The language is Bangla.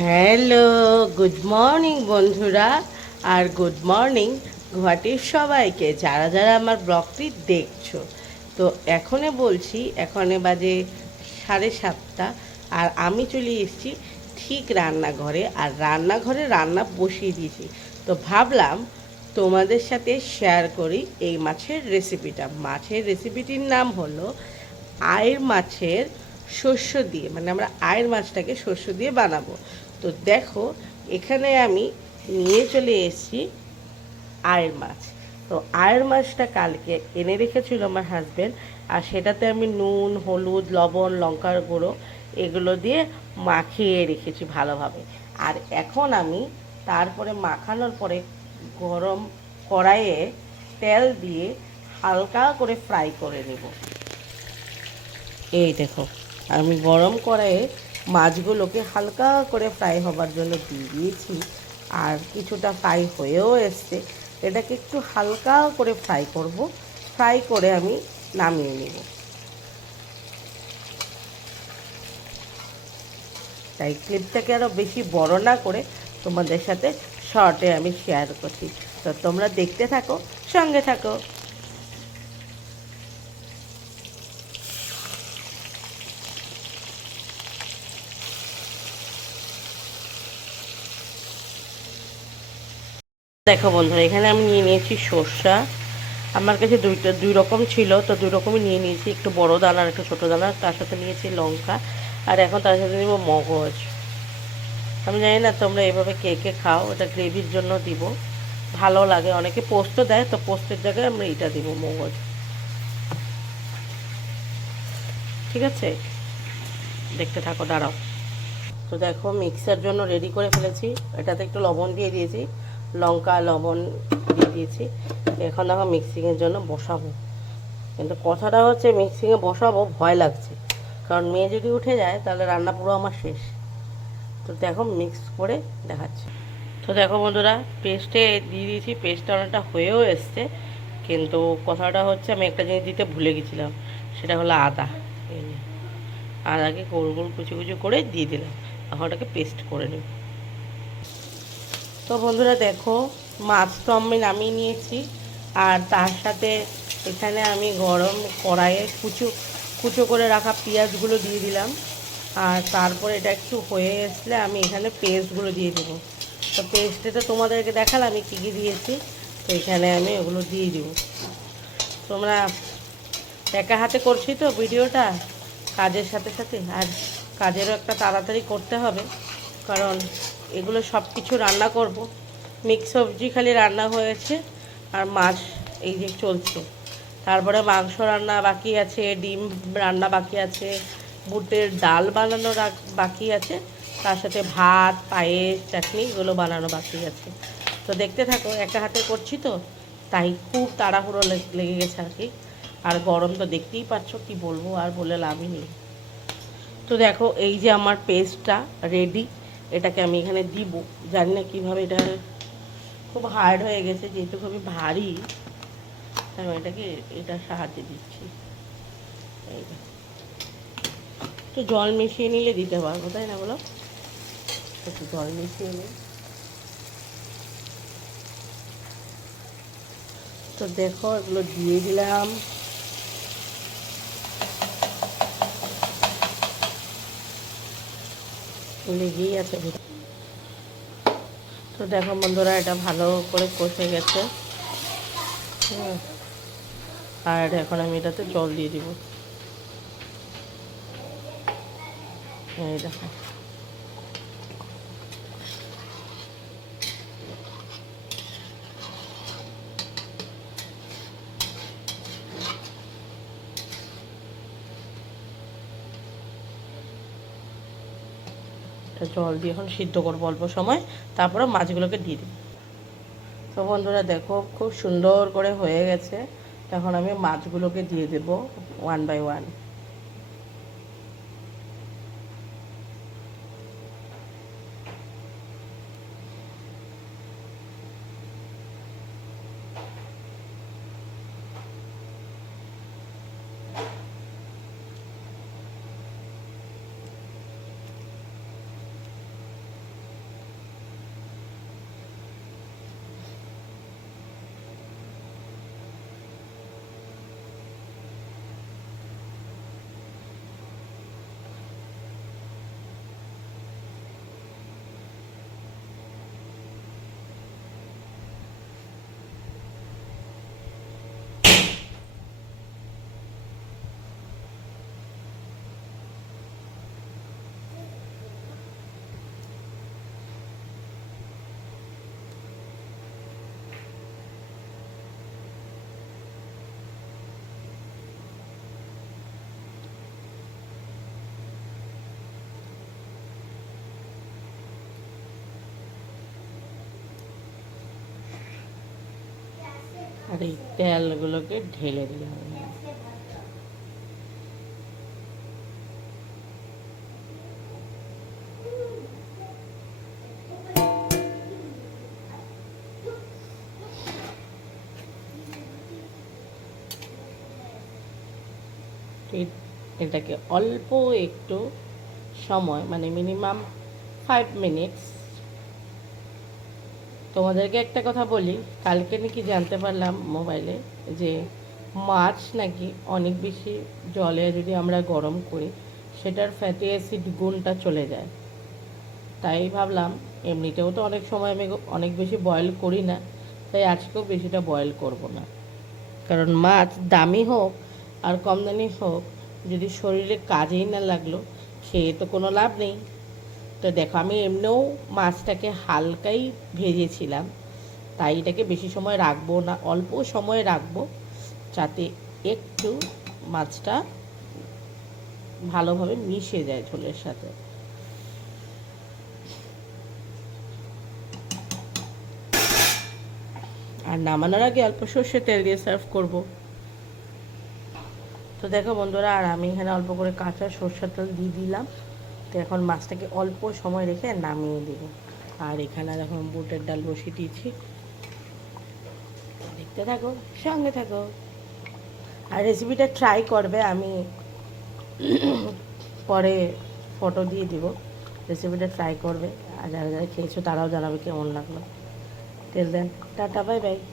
হ্যালো, গুড মর্নিং বন্ধুরা। আর গুড মর্নিং গুয়াহাটির সবাইকে, যারা যারা আমার ব্লগটি দেখছো। তো এখনে বলছি, এখনে বাজে 7:30। আর আমি চলে এসেছি ঠিক রান্নাঘরে, আর রান্নাঘরে রান্না বসিয়ে দিয়েছি। তো ভাবলাম তোমাদের সাথে শেয়ার করি এই মাছের রেসিপিটা। মাছের রেসিপিটির নাম হলো আয়ের মাছের শস্য দিয়ে, মানে আমরা আয়ের মাছটাকে শস্য দিয়ে বানাবো। তো দেখো, এখানে আমি নিয়ে চলে এসেছি আয়ের মাছ। তো আয়ের মাছটা কালকে এনে রেখেছিল আমার হাজব্যান্ড, আর সেটাতে আমি নুন, হলুদ, লবণ, লঙ্কার গুঁড়ো এগুলো দিয়ে মাখিয়ে রেখেছি ভালোভাবে। আর এখন আমি তারপরে মাখানোর পরে গরম কড়াইয়ে তেল দিয়ে হালকা করে ফ্রাই করে নেব। এই দেখো, আমি গরম কড়াইয়ে মাছগুলোকে হালকা করে ফ্রাই হবার জন্য দিয়ে দিয়েছি। আর কিছুটা ফ্রাই হয়েও এসছে। এটাকে একটু হালকা করে ফ্রাই করব। ফ্রাই করে আমি নামিয়ে নেব। তাই ক্লিপটাকে আরও বেশি বড় না করে তোমাদের সাথে শর্টে আমি শেয়ার করছি। তো তোমরা দেখতে থাকো, সঙ্গে থাকো। দেখো বন্ধুরা, এখানে আমি নিয়ে নিয়েছি সর্ষা। আমার কাছে দুই রকম ছিল, তো দুই রকমই নিয়ে নিয়েছি, একটু বড় দানার একটু ছোটো দানার। তার সাথে নিয়েছি লঙ্কা, আর এখন তার সাথে নিব মগজ। আমি জানি না তোমরা এভাবে কে কে খাও, এটা গ্রেভির জন্য দিব, ভালো লাগে। অনেকে পোস্ত দেয়, তো পোস্তের জায়গায় আমরা এটা দিব, মগজ। ঠিক আছে, দেখতে থাকো, দাঁড়াও। তো দেখো, মিক্সার জন্য রেডি করে ফেলেছি। এটাতে একটু লবণ দিয়ে দিয়েছি, লঙ্কা লবণ দিয়ে দিয়েছি। এখন দেখো মিক্সিংয়ের জন্য বসাবো। কিন্তু কথাটা হচ্ছে, মিক্সিংয়ে বসাবো ভয় লাগছে, কারণ মেয়ে যদি উঠে যায় তাহলে রান্না পুরো আমার শেষ। তো দেখো মিক্স করে দেখাচ্ছি। তো দেখো বন্ধুরা, পেস্টে দিয়ে দিয়েছি, পেস্টটা অনেকটা হয়েও এসছে। কিন্তু কথাটা হচ্ছে, আমি একটা জিনিস দিতে ভুলে গেছিলাম, সেটা হলো আদা। এই যে, আদাকে গোল গোল কুচি কুচি করে দিয়ে দিলাম। এখন ওটাকে পেস্ট করে নেব। তো বন্ধুরা দেখো, মাছ তো আমি নামিয়ে নিয়েছি। আর তার সাথে এখানে আমি গরম কড়াইয়ে কুচো কুচো করে রাখা পেঁয়াজগুলো দিয়ে দিলাম। আর তারপরে এটা একটু হয়ে আসলে আমি এখানে পেস্টগুলো দিয়ে দেবো। তো পেস্টে তো তোমাদেরকে দেখালাম আমি কী কী দিয়েছি। তো এখানে আমি ওগুলো দিয়ে দেবো। তোমরা একা হাতে করছি তো ভিডিওটা, কাজের সাথে সাথে, আর কাজেরও একটা তাড়াতাড়ি করতে হবে, কারণ এগুলো সব কিছু রান্না করব। মিক্স সবজি খালি রান্না হয়েছে, আর মাছ এই যে চলছে। তারপরে মাংস রান্না বাকি আছে, ডিম রান্না বাকি আছে, বুটের ডাল বানানো বাকি আছে, তার সাথে ভাত, পায়েস, চাটনি এগুলো বানানো বাকি আছে। তো দেখতে থাকো, একা হাতে করছি তো, তাই খুব তাড়াহুড়ো লেগে গেছে আর কি। আর গরম তো দেখতেই পাচ্ছ, কি বলবো, আর বলে লাভই নেই। তো দেখো, এই যে আমার পেস্টটা রেডি, এটাকে আমি এখানে দিব। জানি না কীভাবে, এটা খুব হার্ড হয়ে গেছে, যেহেতু খুবই ভারী, তাই আমি এটাকে এটার সাহায্যে দিচ্ছি। এই একটু জল মিশিয়ে নিলে দিতে পারবো, তাই না বলো? একটু জল মিশিয়ে নিই। তো দেখো, এগুলো দিয়ে দিলাম। লেগেই আছে। তো দেখো বন্ধুরা, এটা ভালো করে কষে গেছে। আর এখন আমি এটাতে জল দিয়ে দিব। এই দেখো, জল দিয়ে এখন সিদ্ধ করবো অল্প সময়, তারপরে মাছগুলোকে দিয়ে দিই। তো বন্ধুরা দেখো, খুব সুন্দর করে হয়ে গেছে। এখন আমি মাছগুলোকে দিয়ে দেব ওয়ান বাই ওয়ান। আর এই তেলগুলোকে ঢেলে দিলাম। এটাকে অল্প একটু সময়, মানে মিনিমাম 5 মিনিটস। তোমাদেরকে একটা কথা বলি, কালকে নাকি জানতে পারলাম মোবাইলে যে মাছ নাকি অনেক বেশি জলে যদি আমরা গরম করি সেটার ফ্যাটি অ্যাসিড গুণটা চলে যায়। তাই ভাবলাম, এমনিতেও তো অনেক সময় আমি অনেক বেশি বয়েল করি না, তাই আজকেও বেশিটা বয়েল করব না। কারণ মাছ দামি হোক আর কম দামি হোক, যদি শরীরে কাজেই না লাগলো খেয়ে তো কোনো লাভ নেই। তো দেখো, আমি এমনিও মাছটাকে হালকাই ভেজেছিলাম, তাই এটাকে বেশি সময় রাখবো না, অল্প সময় রাখবো যাতে একটু মাছটা ভালোভাবে মিশে যায় ঝোলের সাথে। আর নামানোর আগে অল্প সর্ষের তেল দিয়ে সার্ভ করব। তো দেখো বন্ধুরা, আর আমি এখানে অল্প করে কাঁচা সর্ষের তেল দিয়ে দিলাম। তো এখন মাছটাকে অল্প সময় রেখে নামিয়ে দিব। আর এখানে দেখো বুটের ডাল বসিয়ে দিয়েছি, দেখতে থাকো, সঙ্গে থাকো। আর রেসিপিটা ট্রাই করবে, আমি পরে ফটো দিয়ে দিব। রেসিপিটা ট্রাই করবে, আর যারা যারা খেয়েছো তারাও জানাবে কেমন লাগলো। Till then, tata, bye by.